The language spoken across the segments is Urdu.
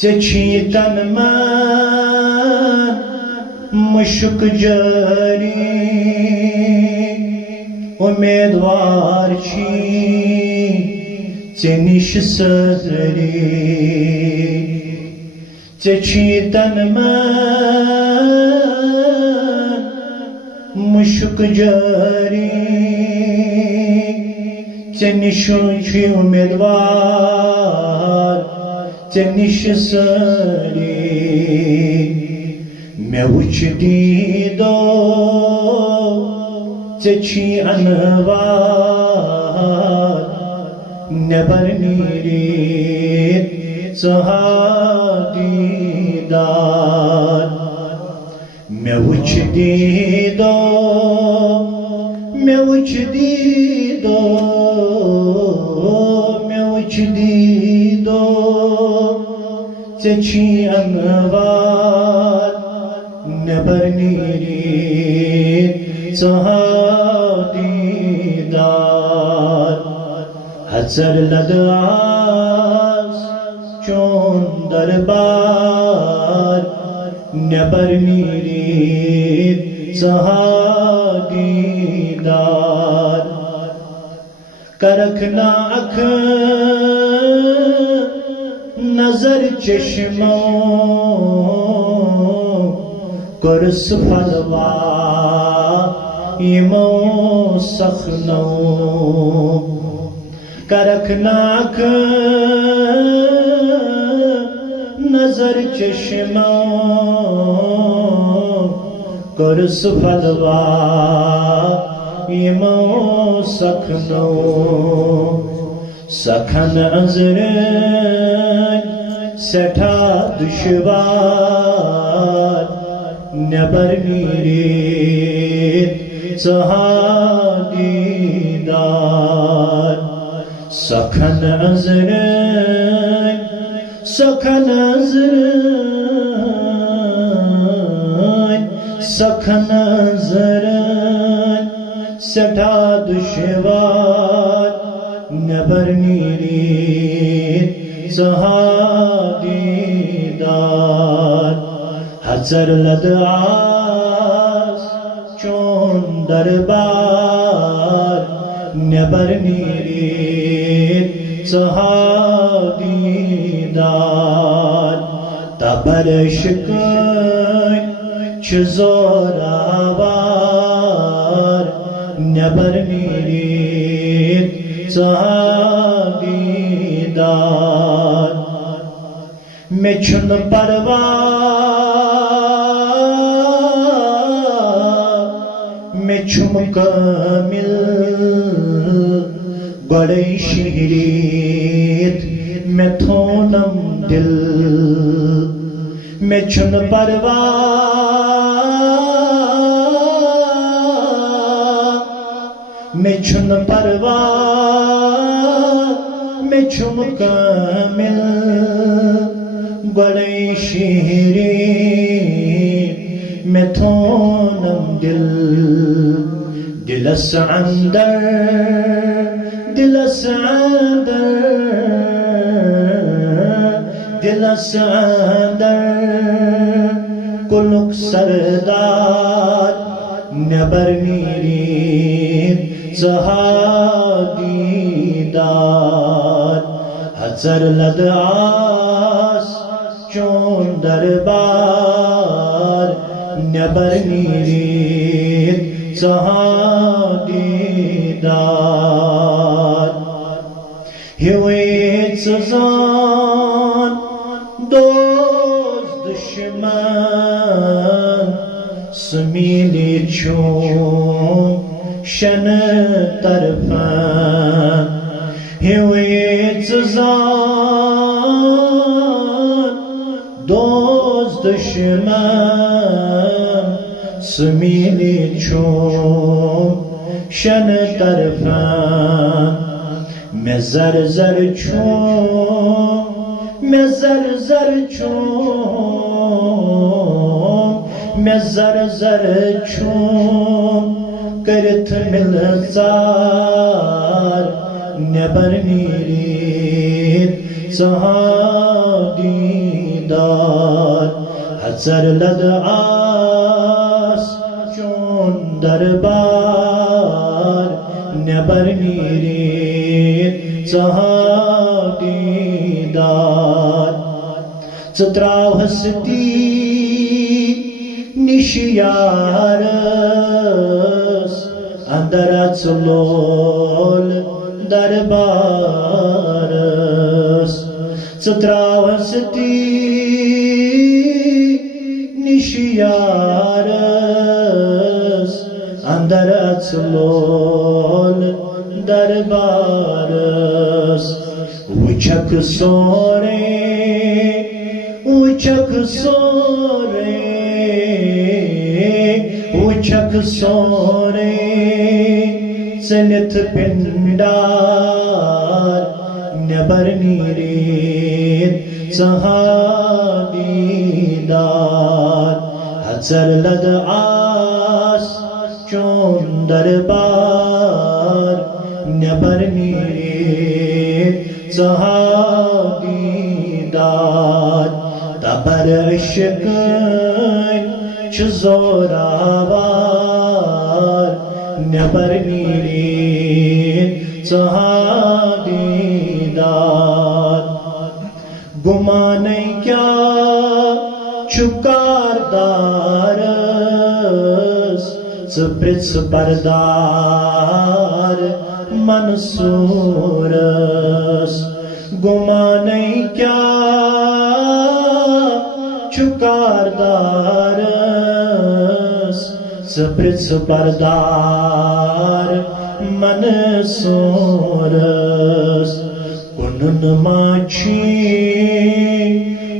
چھی تن من مشک جاری امیدوار چھی چنش سہری چھی تن من مشک جاری چنشو چھی امیدوار چنش سری میں وچھ دیدو چھی انوار نبر نیرید ژہا دیدار میں وچھ دیدو میں وچھ دیدو میں وچھ دیدو چھی انوار نبر نیرید ژہا دیدار حضر لداس چون دربار نبر نیرید ژہا دیدار کرکھنا اکھ نظر چشمو کرس پھلوا یمو سخنو کرکھناک نظر چشمو کرس پھلوا یمو سخنو سخن ازرن سٹھا دشوار نبر نیرید ژہا دیدار سخن ازرن سخن ازرن سخن ازرن سٹھا دشوار نبر نیرید ژہا دیدار حضر لداس چون دربار نبر نیرید ژہا دیدار تبر شکن چھ زوراوار نبر نیرید ژہا دیدار میں چھن پرواہ میں چھم کامل گڑی شہریت میں تھونم دل میں چھن پرواہ میں چھن پرواہ میں چھم کامل گڑی شہریت میں تھونم دل دلس اندر دلس اندر دلس اندر کلک سردار نبر نیرید ژہا دیدار حضر لداس چون دربار نبر نیرید ژہا دیدار ہوئے زان دوست دشمن سمیلی چون شن طرفن ہوئے زان دوست دشمن سمیلی چون شن طرفن میں زر زر چون میں زر زر چون میں زر زر چون کرت ملزار نبر نیرید ژہا دیدار حضر لد آس چون دربار نبر نیرین ژہا دیدار ژتراو ہستی نش یارس اندر اژلول دربارس ژتراو ہستی نش یارس اندر اژلول دربارس وچھک سورے وچھک سورے وچھک سورے ژٔلِتھ پنڈار نٮ۪بر نیٖرِتھ ژٕہا دیٖدار حضر لد آس چون دربار نٮ۪بر نیٖرِتھ ژٕہا دیٖدار تبر عشقٕنۍ چھِ زوراوار نٮ۪بر نیٖرِتھ ژٕہا دیٖدار گُمانَے کیٛاہ چھُ کاردارس ژٕ پرٛژھ بردار منصوٗرس گُمانَے کیٛاہ چھُ کاردارس ژٕ پرٛژھ بردار منصوٗرس کُنُن ما چھُے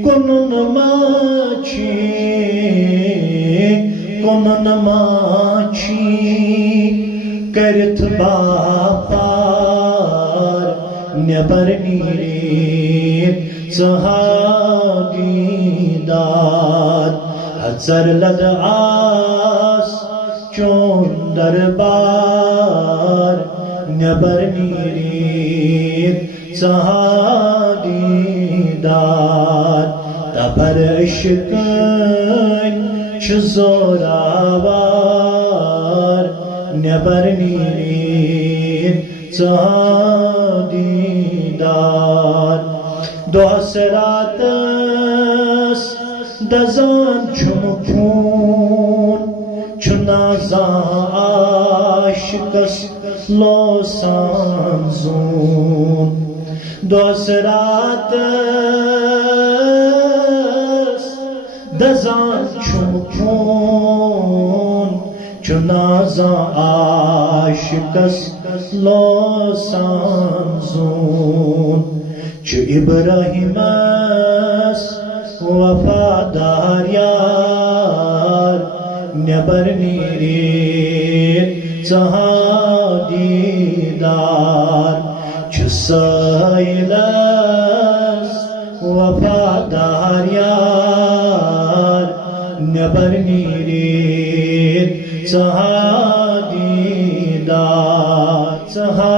کُنُن ما چھُے کُنُن ما چھُے کٔرِتھ باپار نٮ۪بر نیٖرِتھ ژٕہا دیٖدار حضر لد آس چون دربار نٮ۪بر نیٖرِتھ ژٕہا دیٖدار تبر عشقٕنۍ چھِ زوراوار نٮ۪بر نیٖرِتھ ژٕہا دیٖدار دۄہس راتس دزان چھُم خوٗن چھُ نازان عاشقس لوسان زوٗن دۄہس راتس دزان چھُم خوٗن چھُ نازان عاشقس لوسان زوٗن چھُ ابراہیمس وفادار یار نٮ۪بر نیٖرِتھ ژٕہا دیٖدار چھُ سٲحِلس وفادار یار نٮ۪بر نیٖرِتھ ژٕہا دیٖدار ژٕہا